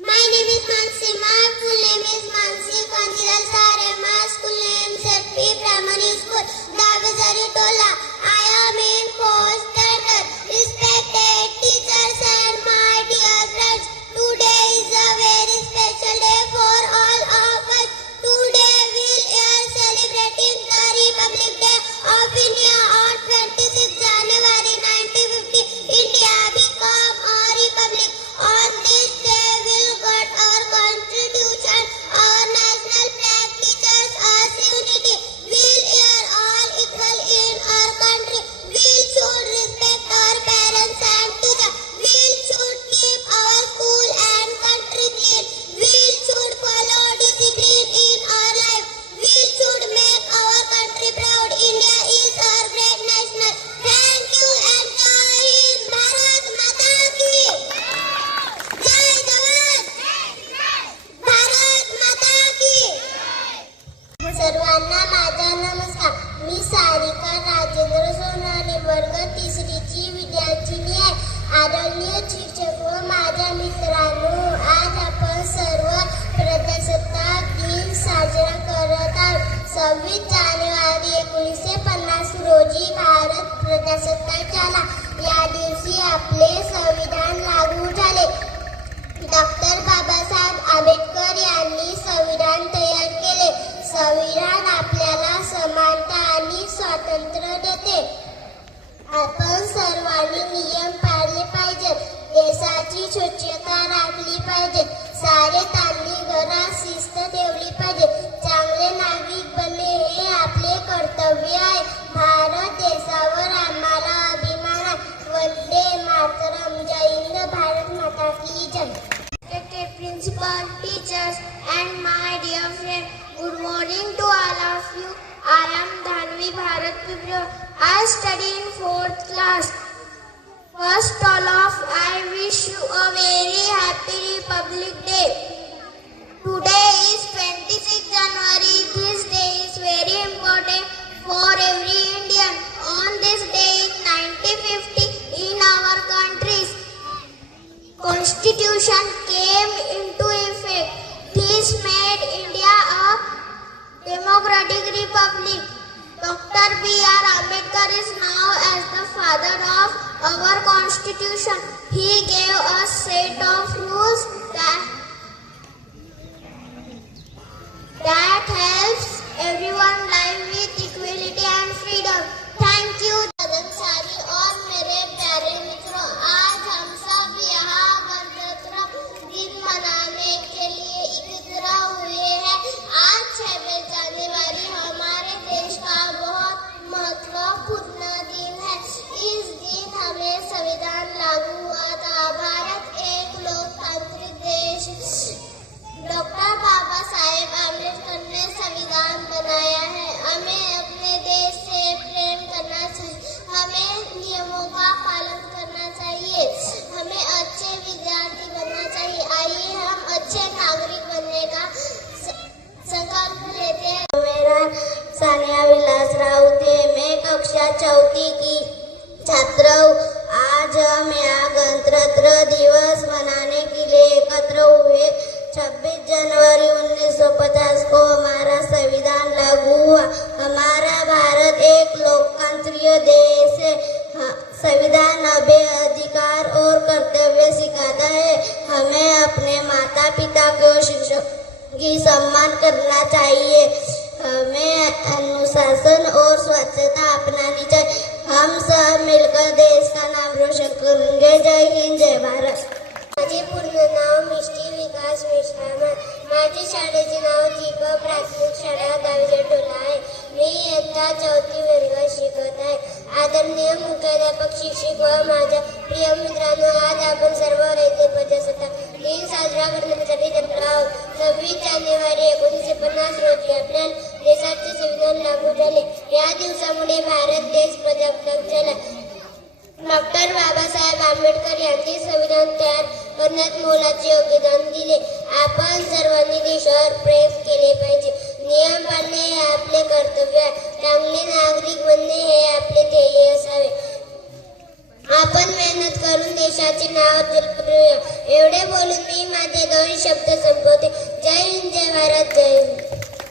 My name is Mansi. My full name is Mansi Kanchilal Sare. My school name is ZP Primary School, Davizari Tola. I am in fourth standard. Respected teachers and my dear friends, today is a very special day for all of us. Today we are celebrating the Republic Day of India on 26 January 1950. India became a republic. On this day we got our constitution, our national flag teaches us unity. We are all equal in our country. We should respect our parents and teachers. We should keep our school and country clean. We should follow discipline in our life. We should make our country proud. India is our great national. Thank you and Jai Hind. Bharat Mata ki Jai Jawan. Bharat माता की. सर्वांना माझा नमस्कार. मी सारिका राजेंद्र सोनाने वर्ग तिसरीची विद्यार्थिनी आहे. आदरणीय शिक्षक व माझ्या मित्रांनो, आज आपण सर्व प्रजासत्ताक दिन साजरा करत आहोत. 26 जानेवारी 1950 रोजी भारत प्रजासत्ताक झाला. या दिवशी आपले संविधान लागू झाले. डॉक्टर बाबासाहेब आंबेडकर यांनी संविधान तयार केले. संविधान आपल्याला समानता आणि स्वातंत्र्य देते. आपण सर्वांनी नियम पाळले पाहिजेत. देशाची स्वच्छता राखली पाहिजे. सारे तांनी घरात शिस्त ठेवली पाहिजे. चांगले नागरिक बनणे हे आपले कर्तव्य आहे. भारत देशावर आम्हाला अभिमान आहे. वंदे मातरम. जय हिंद. भारत माता की जय. Respected principal, teachers and my dear friend, good morning to all of you. I am Dhanvi Bharat Pipra. I study in 4th class. First all of, I wish you a very happy Republic Day. Today is 26 January. This day is very important for every Indian. On this day in 1950, in our country's Constitution came into effect. This made India a democratic republic. Dr. B.R. Ambedkar is now as the father of our Constitution. He gave us set of rules that helps everyone live with equality and freedom. Thank you. सारी और मेरे प्यारे मित्रों, आज हम सब यहाँ गणतंत्र दिन मनाने के लिए एकत्र हुए हैं. आज 26 जनवरी हमारे देश का बहुत महत्वपूर्ण दिन है. इस दिन हमें संविधान लागू हुआ था. भारत एक लोकतांत्रिक देश. डॉक्टर बाबा साहेब आम्बेडकर ने संविधान बनाया है. हमें अपने देश से प्रेम करना चाहिए. हमें नियमों का पालन करना चाहिए. हमें अच्छे विद्यार्थी बनना चाहिए. आइए हम अच्छे नागरिक बनने का संकल्प लेते हैं. मेरा सानिया विलास राउते. मैं कक्षा 4 की छात्र हूँ. आज हम यहाँ गणतंत्र दिवस मनाने के लिए एकत्र हुए. 26 जनवरी 1950 को हमारा संविधान लागू हुआ. हमारा भारत एक लोकतांत्रिक देश है. संविधान हमें अधिकार और कर्तव्य सिखाता है. हमें अपने माता पिता को शिक्षक की सम्मान करना चाहिए. हमें अनुशासन और स्वच्छता अपनानी चाहिए. हम सब मिलकर देश का नाम रोशन करेंगे. जय हिंद. जय भारत. माझे पूर्ण नाव मिष्टी विकास मिश्रा. माझ्या शाळेचे नाव दीपक प्राथमिक शाळा दाविजर टोला आहे. मी इयत्ता 4थी वर्गात शिकत आहे. आदरणीय मुख्याध्यापक, शिक्षक व माझ्या प्रिय मित्रांनो, आज आपण सर्व रयते प्रजासत्ताक दिन साजरा करण्यासाठी जमलो आहोत. 26 जानेवारी 1950 रोजी आपल्या देशाचे संविधान लागू झाले. या दिवसामुळे भारत देश प्रजासत्ताक झाला. डॉक्टर बाबासाहेब आंबेडकर यांनी संविधान तयार करण्यात मोलाचे योगदान दिले. आपण सर्वांनी देशावर प्रेम केले पाहिजे. नियम पाळणे हे आपले कर्तव्य आहे. चांगले नागरिक बनणे हे आपले ध्येय असावे. आपण मेहनत करून देशाचे नाव करूया. एवढे बोलून मी माझे 2 शब्द संपवते. जय हिंद, जय भारत, जय हिंद.